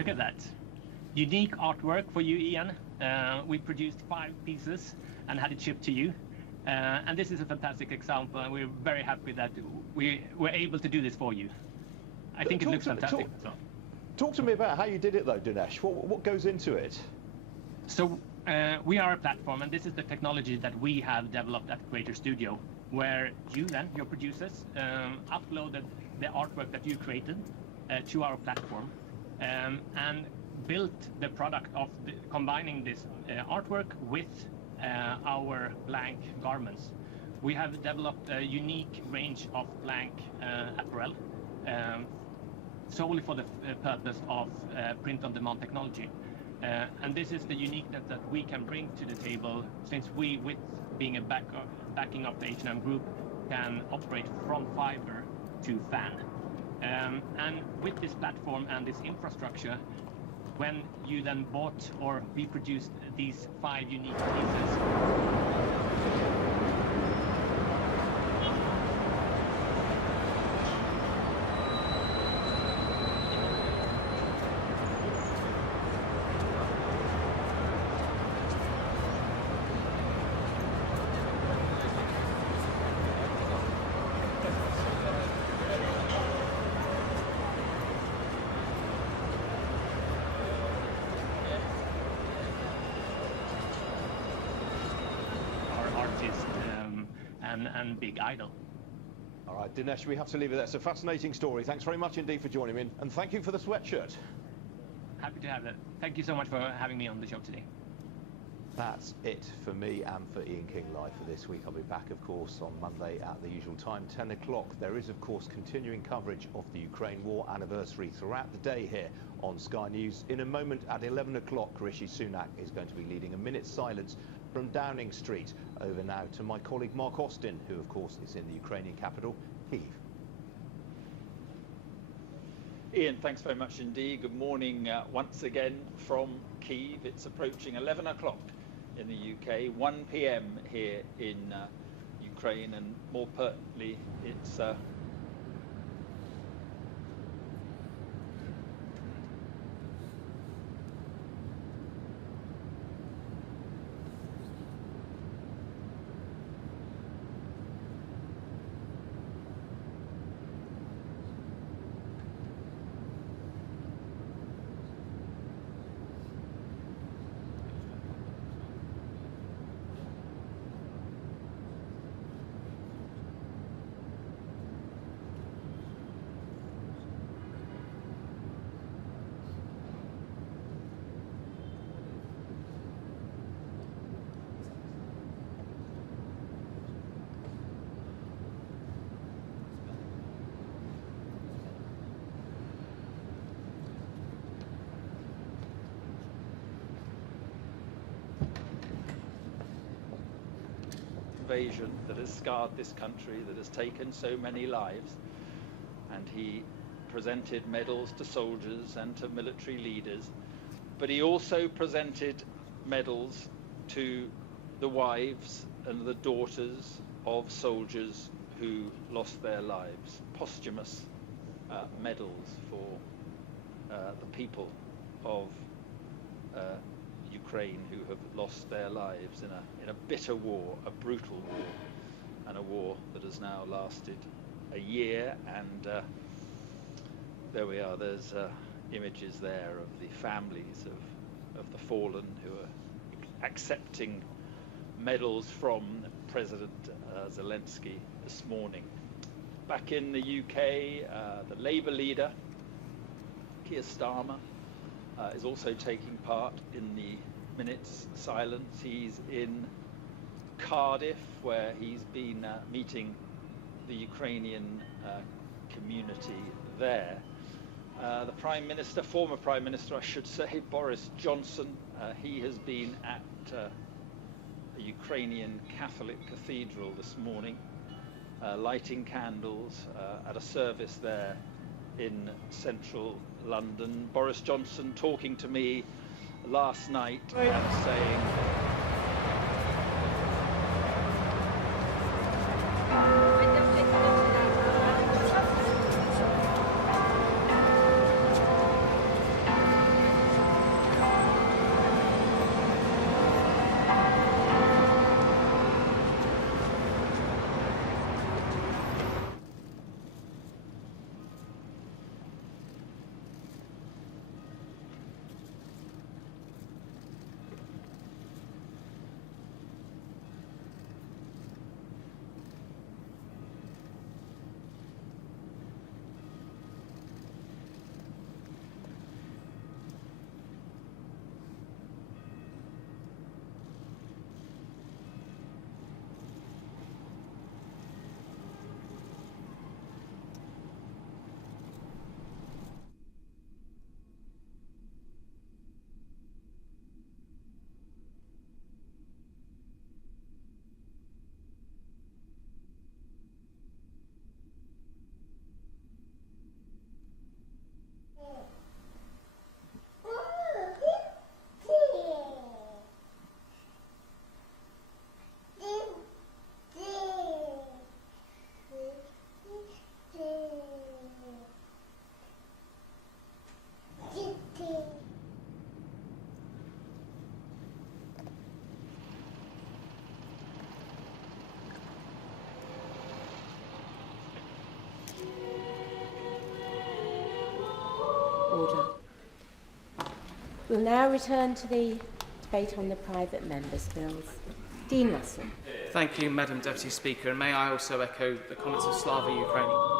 Look at that. Unique artwork for you, Ian. We produced 5 pieces and had it shipped to you. And this is a fantastic example, and we're very happy that we were able to do this for you. I think it looks fantastic. Talk to me about how you did it, though, Dinesh. What goes into it? So we are a platform, and this is the technology that we have developed at Creator Studio, where you then, your producers, uploaded the artwork that you created to our platform, and built the product of combining this artwork with our blank garments. We have developed a unique range of blank apparel solely for the purpose of print-on-demand technology. And this is the uniqueness that we can bring to the table, since we, with being a backing of the H&M Group, can operate from fiber to fan. And with this platform and this infrastructure, when you then bought or reproduced these 5 unique pieces, and big idol. All right, Dinesh, we have to leave it there. It's a fascinating story. Thanks very much indeed for joining me, and thank you for the sweatshirt. Happy to have it. Thank you so much for having me on the show today. That's it for me and for Ian King Live for this week. I'll be back, of course, on Monday at the usual time, 10 o'clock. There is, of course, continuing coverage of the Ukraine war anniversary throughout the day here on Sky News. In a moment at 11 o'clock, Rishi Sunak is going to be leading a minute's silence from Downing Street. Over now to my colleague Mark Austin, who, of course, is in the Ukrainian capital, Kyiv. Ian, thanks very much indeed. Good morning once again from Kyiv. It's approaching 11 o'clock in the UK, 1 p.m. here in Ukraine, and more pertinently, it's invasion that has scarred this country, that has taken so many lives, and he presented medals to soldiers and to military leaders, but he also presented medals to the wives and the daughters of soldiers who lost their lives, posthumous medals for the people of Ukraine who have lost their lives in a bitter war, a brutal war, and a war that has now lasted a year. And there we are. There's images there of the families of the fallen who are accepting medals from President Zelensky this morning. Back in the UK, the Labour leader, Keir Starmer, is also taking part in the minute's silence. He's in Cardiff, where he's been meeting the Ukrainian community there. The Prime Minister, former Prime Minister I should say, Boris Johnson, he has been at a Ukrainian Catholic cathedral this morning, lighting candles at a service there in central London. Boris Johnson talking to me last night and saying We'll now return to the debate on the private members' bills. Dean Russell. Thank you, Madam Deputy Speaker, and may I also echo the comments of Slava Ukraini.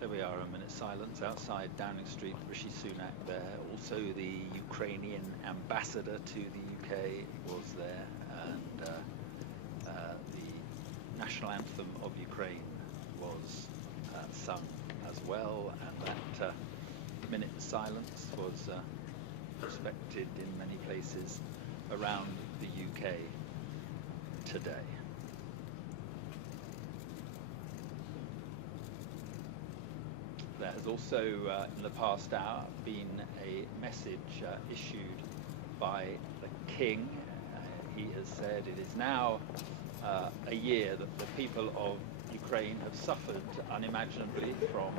There we are, a minute's silence outside Downing Street. Rishi Sunak there. Also the Ukrainian ambassador to the UK was there, and the national anthem of Ukraine was sung as well, and that minute's silence was respected in many places around the UK today. There has also, in the past hour, been a message issued by the King. He has said it is now a year that the people of Ukraine have suffered unimaginably from